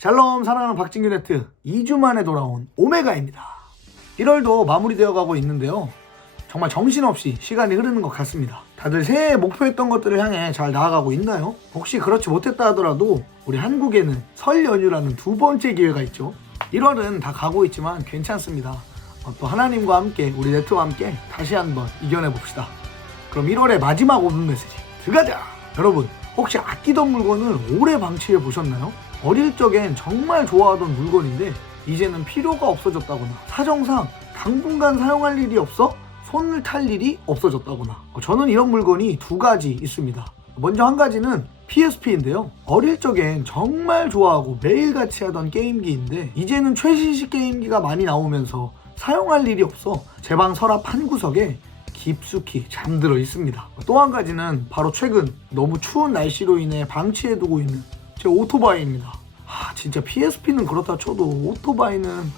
샬롬, 사랑하는 박진규 네트 2주 만에 돌아온 오메가입니다. 1월도 마무리되어 가고 있는데요. 정말 정신없이 시간이 흐르는 것 같습니다. 다들 새해 목표했던 것들을 향해 잘 나아가고 있나요? 혹시 그렇지 못했다 하더라도 우리 한국에는 설 연휴라는 두 번째 기회가 있죠. 1월은 다 가고 있지만 괜찮습니다. 또 하나님과 함께, 우리 네트와 함께 다시 한번 이겨내봅시다. 그럼 1월의 마지막 오픈 메시지 들어가자! 여러분, 혹시 아끼던 물건을 오래 방치해 보셨나요? 어릴 적엔 정말 좋아하던 물건인데 이제는 필요가 없어졌다거나 사정상 당분간 사용할 일이 없어 손을 탈 일이 없어졌다거나. 저는 이런 물건이 두 가지 있습니다. 먼저 한 가지는 PSP인데요. 어릴 적엔 정말 좋아하고 매일같이 하던 게임기인데 이제는 최신식 게임기가 많이 나오면서 사용할 일이 없어 제 방 서랍 한 구석에 깊숙이 잠들어 있습니다. 또 한 가지는 바로 최근 너무 추운 날씨로 인해 방치해두고 있는 제 오토바이입니다. 진짜 PSP는 그렇다 쳐도 오토바이는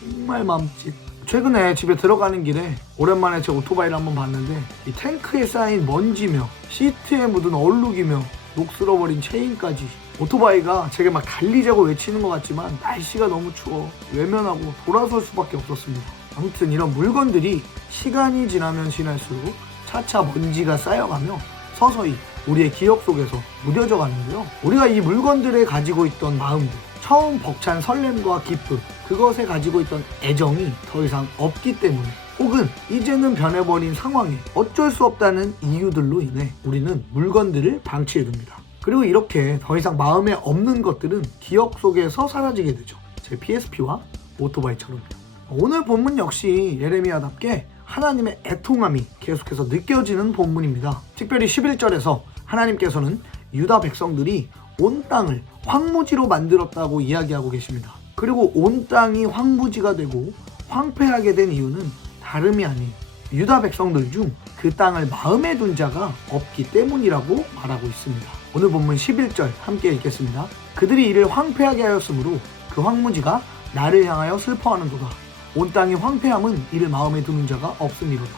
정말 맘짓. 최근에 집에 들어가는 길에 오랜만에 제 오토바이를 한번 봤는데 이 탱크에 쌓인 먼지며 시트에 묻은 얼룩이며 녹슬어버린 체인까지, 오토바이가 제게 막 달리자고 외치는 것 같지만 날씨가 너무 추워 외면하고 돌아설 수밖에 없었습니다. 아무튼 이런 물건들이 시간이 지나면 지날수록 차차 먼지가 쌓여가며 서서히 우리의 기억 속에서 무뎌져 가는데요. 우리가 이 물건들에 가지고 있던 마음들, 처음 벅찬 설렘과 기쁨, 그것에 가지고 있던 애정이 더 이상 없기 때문에, 혹은 이제는 변해버린 상황에 어쩔 수 없다는 이유들로 인해 우리는 물건들을 방치해둡니다. 그리고 이렇게 더 이상 마음에 없는 것들은 기억 속에서 사라지게 되죠. 제 PSP와 오토바이처럼요. 오늘 본문 역시 예레미야답게 하나님의 애통함이 계속해서 느껴지는 본문입니다. 특별히 11절에서 하나님께서는 유다 백성들이 온 땅을 황무지로 만들었다고 이야기하고 계십니다. 그리고 온 땅이 황무지가 되고 황폐하게 된 이유는 다름이 아닌 유다 백성들 중 그 땅을 마음에 둔 자가 없기 때문이라고 말하고 있습니다. 오늘 본문 11절 함께 읽겠습니다. 그들이 이를 황폐하게 하였으므로 그 황무지가 나를 향하여 슬퍼하는도다. 온 땅이 황폐함은 이를 마음에 두는 자가 없음이로다.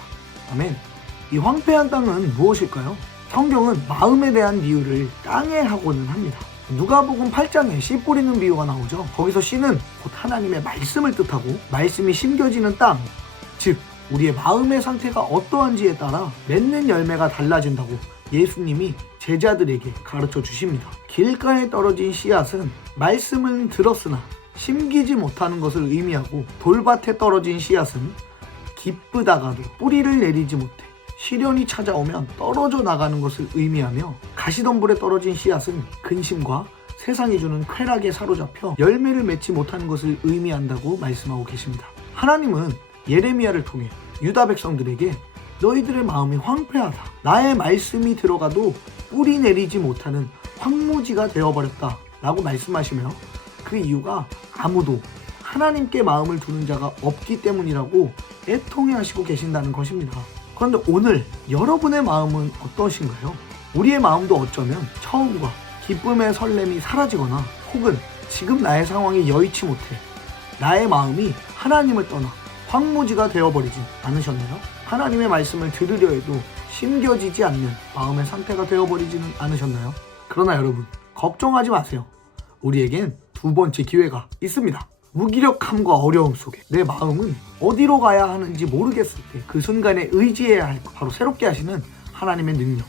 아멘. 이 황폐한 땅은 무엇일까요? 성경은 마음에 대한 비유를 땅에 하고는 합니다. 누가복음 8장에 씨 뿌리는 비유가 나오죠. 거기서 씨는 곧 하나님의 말씀을 뜻하고, 말씀이 심겨지는 땅, 즉 우리의 마음의 상태가 어떠한지에 따라 맺는 열매가 달라진다고 예수님이 제자들에게 가르쳐 주십니다. 길가에 떨어진 씨앗은 말씀은 들었으나 심기지 못하는 것을 의미하고, 돌밭에 떨어진 씨앗은 기쁘다가도 뿌리를 내리지 못해 시련이 찾아오면 떨어져 나가는 것을 의미하며, 가시덤불에 떨어진 씨앗은 근심과 세상이 주는 쾌락에 사로잡혀 열매를 맺지 못하는 것을 의미한다고 말씀하고 계십니다. 하나님은 예레미야를 통해 유다 백성들에게 너희들의 마음이 황폐하다, 나의 말씀이 들어가도 뿌리 내리지 못하는 황무지가 되어버렸다 라고 말씀하시며, 그 이유가 아무도 하나님께 마음을 두는 자가 없기 때문이라고 애통해 하시고 계신다는 것입니다. 그런데 오늘 여러분의 마음은 어떠신가요? 우리의 마음도 어쩌면 처음과 기쁨의 설렘이 사라지거나, 혹은 지금 나의 상황이 여의치 못해 나의 마음이 하나님을 떠나 황무지가 되어버리지 않으셨나요? 하나님의 말씀을 들으려 해도 심겨지지 않는 마음의 상태가 되어버리지는 않으셨나요? 그러나 여러분, 걱정하지 마세요. 우리에겐 두 번째 기회가 있습니다. 무기력함과 어려움 속에 내 마음은 어디로 가야 하는지 모르겠을 때 그 순간에 의지해야 할 것, 바로 새롭게 하시는 하나님의 능력,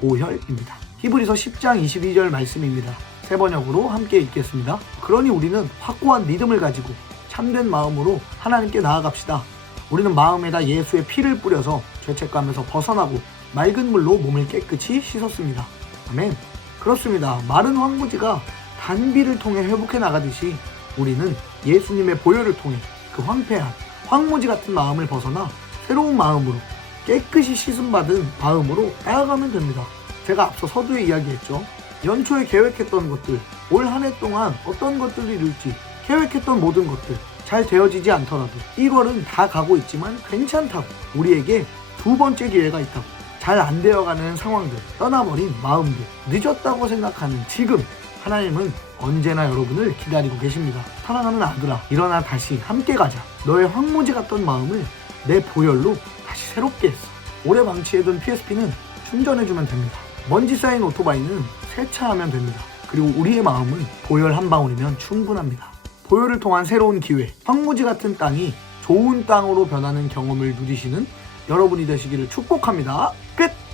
보혈입니다. 히브리서 10장 22절 말씀입니다. 세 번역으로 함께 읽겠습니다. 그러니 우리는 확고한 믿음을 가지고 참된 마음으로 하나님께 나아갑시다. 우리는 마음에다 예수의 피를 뿌려서 죄책감에서 벗어나고 맑은 물로 몸을 깨끗이 씻었습니다. 아멘. 그렇습니다. 마른 황무지가 단비를 통해 회복해 나가듯이 우리는 예수님의 보혈을 통해 그 황폐한 황무지 같은 마음을 벗어나 새로운 마음으로, 깨끗이 씻음받은 마음으로 나아가면 됩니다. 제가 앞서 서두에 이야기했죠. 연초에 계획했던 것들, 올 한 해 동안 어떤 것들을 이룰지 계획했던 모든 것들 잘 되어지지 않더라도 1월은 다 가고 있지만 괜찮다고, 우리에게 두 번째 기회가 있다고, 잘 안 되어가는 상황들, 떠나버린 마음들, 늦었다고 생각하는 지금, 하나님은 언제나 여러분을 기다리고 계십니다. 사랑하는 아들아, 일어나 다시 함께 가자. 너의 황무지 같던 마음을 내 보혈로 다시 새롭게 했어. 오래 방치해둔 PSP는 충전해주면 됩니다. 먼지 쌓인 오토바이는 세차하면 됩니다. 그리고 우리의 마음은 보혈 한 방울이면 충분합니다. 보혈을 통한 새로운 기회, 황무지 같은 땅이 좋은 땅으로 변하는 경험을 누리시는 여러분이 되시기를 축복합니다. 끝!